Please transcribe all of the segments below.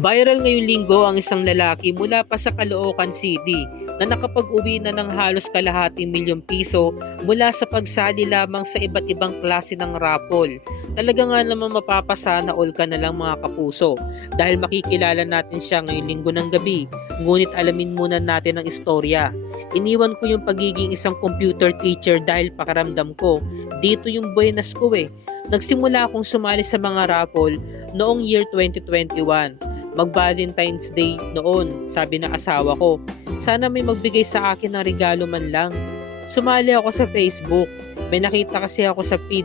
Viral ngayong linggo ang isang lalaki mula pa sa Caloocan City na nakapag-uwi na ng halos kalahating milyong piso mula sa pagsali lamang sa iba't ibang klase ng raffle. Talaga nga naman mapapasana all ka na lang mga kapuso dahil makikilala natin siya ngayong linggo ng gabi. Ngunit alamin muna natin ang istorya. Iniwan ko yung pagiging isang computer teacher dahil pakaramdam ko dito yung buenas ko eh. Nagsimula akong sumali sa mga raffle noong year 2021. Mag-Valentine's Day noon, sabi ng asawa ko. Sana may magbigay sa akin ng regalo man lang. Sumali ako sa Facebook. May nakita kasi ako sa feed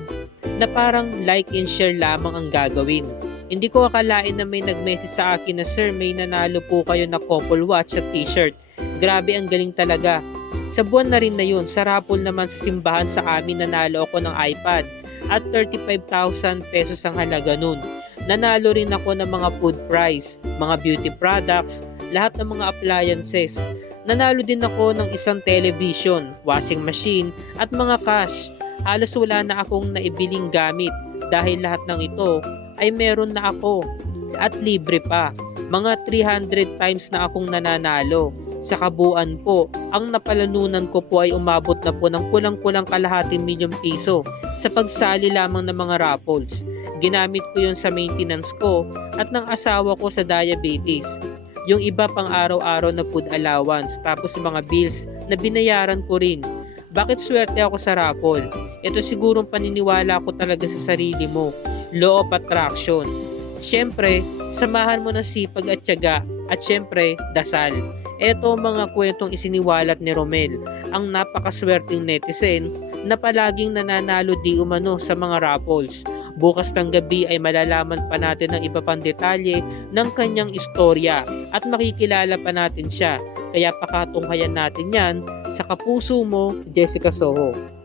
na parang like and share lamang ang gagawin. Hindi ko akalain na may nag-message sa akin na, "Sir, may nanalo po kayo na couple watch at t-shirt." Grabe, ang galing talaga. Sa buwan na rin na yun, sa raffle naman sa simbahan sa amin nanalo ako ng iPad at 35,000 pesos ang halaga nun. Nanalo rin ako ng mga food prize, mga beauty products, lahat ng mga appliances. Nanalo din ako ng isang television, washing machine at mga cash. Halos wala na akong naibiling gamit dahil lahat ng ito ay meron na ako at libre pa. Mga 300 times na akong nananalo. Sa kabuuan po, ang napalanunan ko po ay umabot na po ng kulang-kulang kalahating milyong piso sa pagsali lamang ng mga raffles. Ginamit ko yun sa maintenance ko at ng asawa ko sa diabetes. Yung iba pang araw-araw na food allowance, tapos mga bills na binayaran ko rin. Bakit swerte ako sa raffle? Ito sigurong paniniwala ko talaga sa sarili mo. Law of attraction. Siyempre, samahan mo ng sipag at tiyaga at siyempre, dasal. Ito mga kwentong isiniwalat ni Romel, ang napakaswerteng netizen na palaging nananalo di umano sa mga raffles. Bukas ng gabi ay malalaman pa natin ang iba pang detalye ng kanyang istorya at makikilala pa natin siya. Kaya pakatunghayan natin yan sa Kapuso Mo, Jessica Soho.